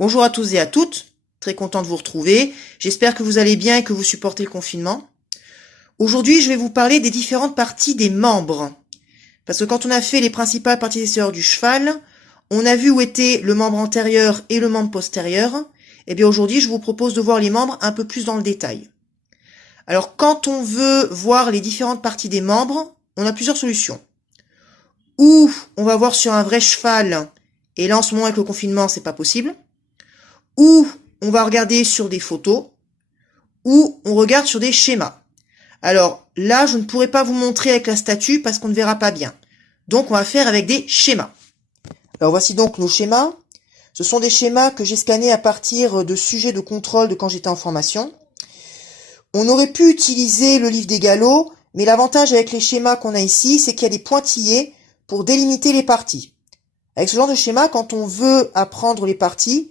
Bonjour à tous et à toutes, très content de vous retrouver. J'espère que vous allez bien et que vous supportez le confinement. Aujourd'hui, je vais vous parler des différentes parties des membres. Parce que quand on a fait les principales parties extérieures du cheval, on a vu où était le membre antérieur et le membre postérieur. Et bien aujourd'hui, je vous propose de voir les membres un peu plus dans le détail. Alors quand on veut voir les différentes parties des membres, on a plusieurs solutions. Ou on va voir sur un vrai cheval, et là en ce moment avec le confinement, c'est pas possible. Ou on va regarder sur des photos, ou on regarde sur des schémas. Alors là, je ne pourrai pas vous montrer avec la statue parce qu'on ne verra pas bien. Donc on va faire avec des schémas. Alors voici donc nos schémas. Ce sont des schémas que j'ai scannés à partir de sujets de contrôle de quand j'étais en formation. On aurait pu utiliser le livre des galops, mais l'avantage avec les schémas qu'on a ici, c'est qu'il y a des pointillés pour délimiter les parties. Avec ce genre de schéma, quand on veut apprendre les parties,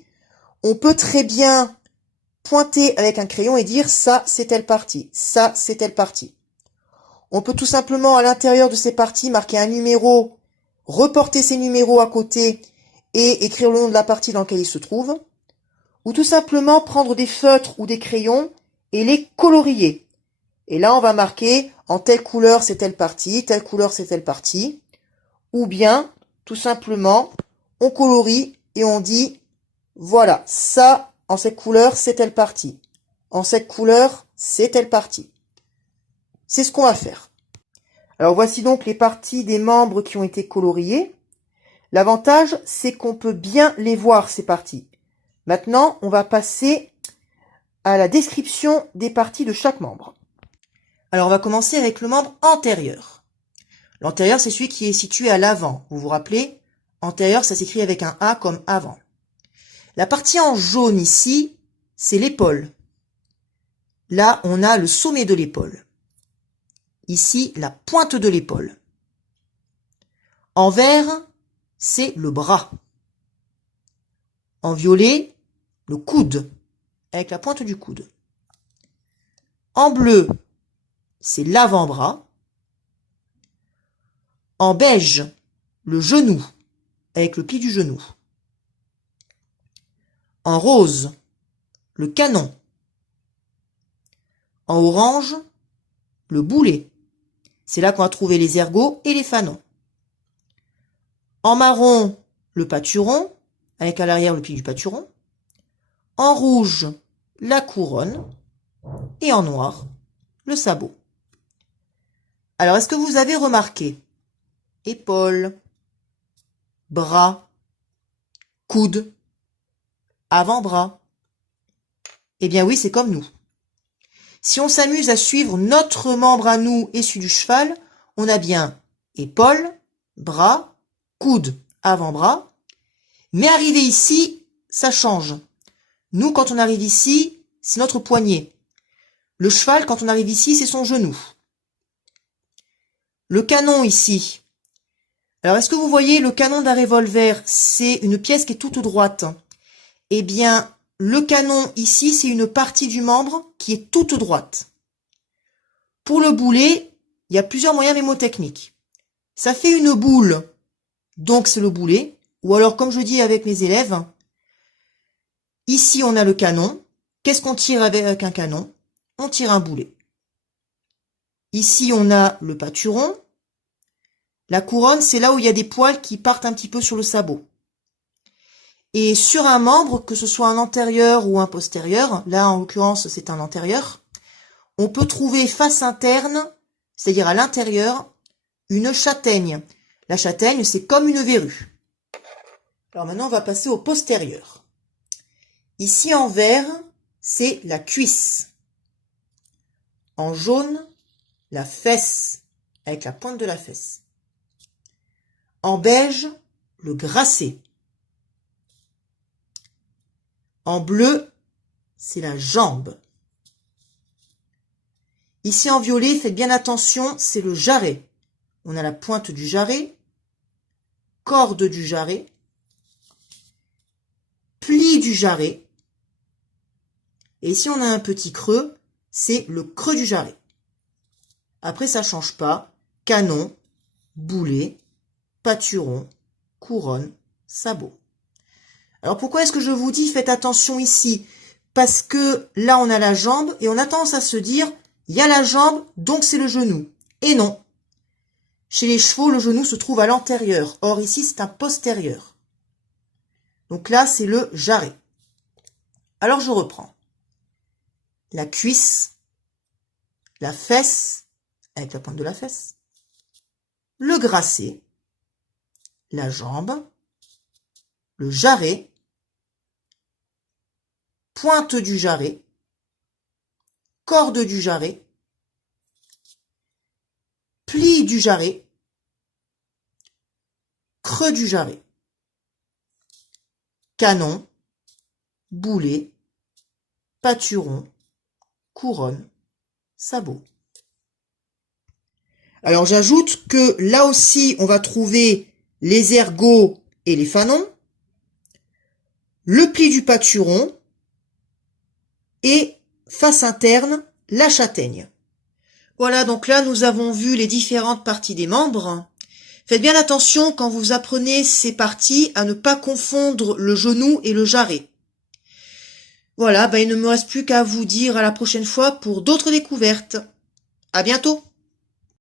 on peut très bien pointer avec un crayon et dire ça c'est telle partie, ça c'est telle partie. On peut tout simplement à l'intérieur de ces parties marquer un numéro, reporter ces numéros à côté et écrire le nom de la partie dans laquelle il se trouve. Ou tout simplement prendre des feutres ou des crayons et les colorier. Et là on va marquer en telle couleur c'est telle partie, telle couleur c'est telle partie. Ou bien tout simplement on colorie et on dit voilà, ça en cette couleur c'est telle partie. En cette couleur c'est telle partie. C'est ce qu'on va faire. Alors voici donc les parties des membres qui ont été coloriées. L'avantage c'est qu'on peut bien les voir ces parties. Maintenant on va passer à la description des parties de chaque membre. Alors on va commencer avec le membre antérieur. L'antérieur c'est celui qui est situé à l'avant. Vous vous rappelez? Antérieur ça s'écrit avec un A comme avant. La partie en jaune ici, c'est l'épaule. Là, on a le sommet de l'épaule. Ici, la pointe de l'épaule. En vert, c'est le bras. En violet, le coude, avec la pointe du coude. En bleu, c'est l'avant-bras. En beige, le genou, avec le pli du genou. En rose, le canon. En orange, le boulet. C'est là qu'on va trouver les ergots et les fanons. En marron, le pâturon, avec à l'arrière le pli du pâturon. En rouge, la couronne. Et en noir, le sabot. Alors, est-ce que vous avez remarqué? Épaules, bras, coude, avant-bras. Eh bien oui, c'est comme nous. Si on s'amuse à suivre notre membre à nous et celui du cheval, on a bien épaules, bras, coude, avant-bras. Mais arrivé ici, ça change. Nous, quand on arrive ici, c'est notre poignet. Le cheval, quand on arrive ici, c'est son genou. Le canon ici. Alors, est-ce que vous voyez le canon d'un revolver? C'est une pièce qui est toute droite. Eh bien, le canon ici, c'est une partie du membre qui est toute droite. Pour le boulet, il y a plusieurs moyens mémotechniques. Ça fait une boule, donc c'est le boulet. Ou alors, comme je dis avec mes élèves, ici on a le canon. Qu'est-ce qu'on tire avec un canon? On tire un boulet. Ici on a le pâturon. La couronne, c'est là où il y a des poils qui partent un petit peu sur le sabot. Et sur un membre, que ce soit un antérieur ou un postérieur, là en l'occurrence c'est un antérieur, on peut trouver face interne, c'est-à-dire à l'intérieur, une châtaigne. La châtaigne, c'est comme une verrue. Alors maintenant, on va passer au postérieur. Ici en vert, c'est la cuisse. En jaune, la fesse, avec la pointe de la fesse. En beige, le grasset. En bleu, c'est la jambe. Ici en violet, faites bien attention, c'est le jarret. On a la pointe du jarret, corde du jarret, pli du jarret. Et ici on a un petit creux, c'est le creux du jarret. Après ça change pas, canon, boulet, pâturon, couronne, sabot. Alors pourquoi est-ce que je vous dis faites attention ici? Parce que là on a la jambe et on a tendance à se dire il y a la jambe donc c'est le genou. Et non. Chez les chevaux, le genou se trouve à l'antérieur. Or ici c'est un postérieur. Donc là c'est le jarret. Alors je reprends. La cuisse, la fesse, avec la pointe de la fesse, le grasset, la jambe, le jarret, pointe du jarret, corde du jarret, pli du jarret, creux du jarret, canon, boulet, pâturon, couronne, sabot. Alors j'ajoute que là aussi on va trouver les ergots et les fanons, le pli du pâturon et face interne la châtaigne. Voilà, donc là nous avons vu les différentes parties des membres. Faites bien attention quand vous apprenez ces parties à ne pas confondre le genou et le jarret. Voilà, il ne me reste plus qu'à vous dire à la prochaine fois pour d'autres découvertes. À bientôt!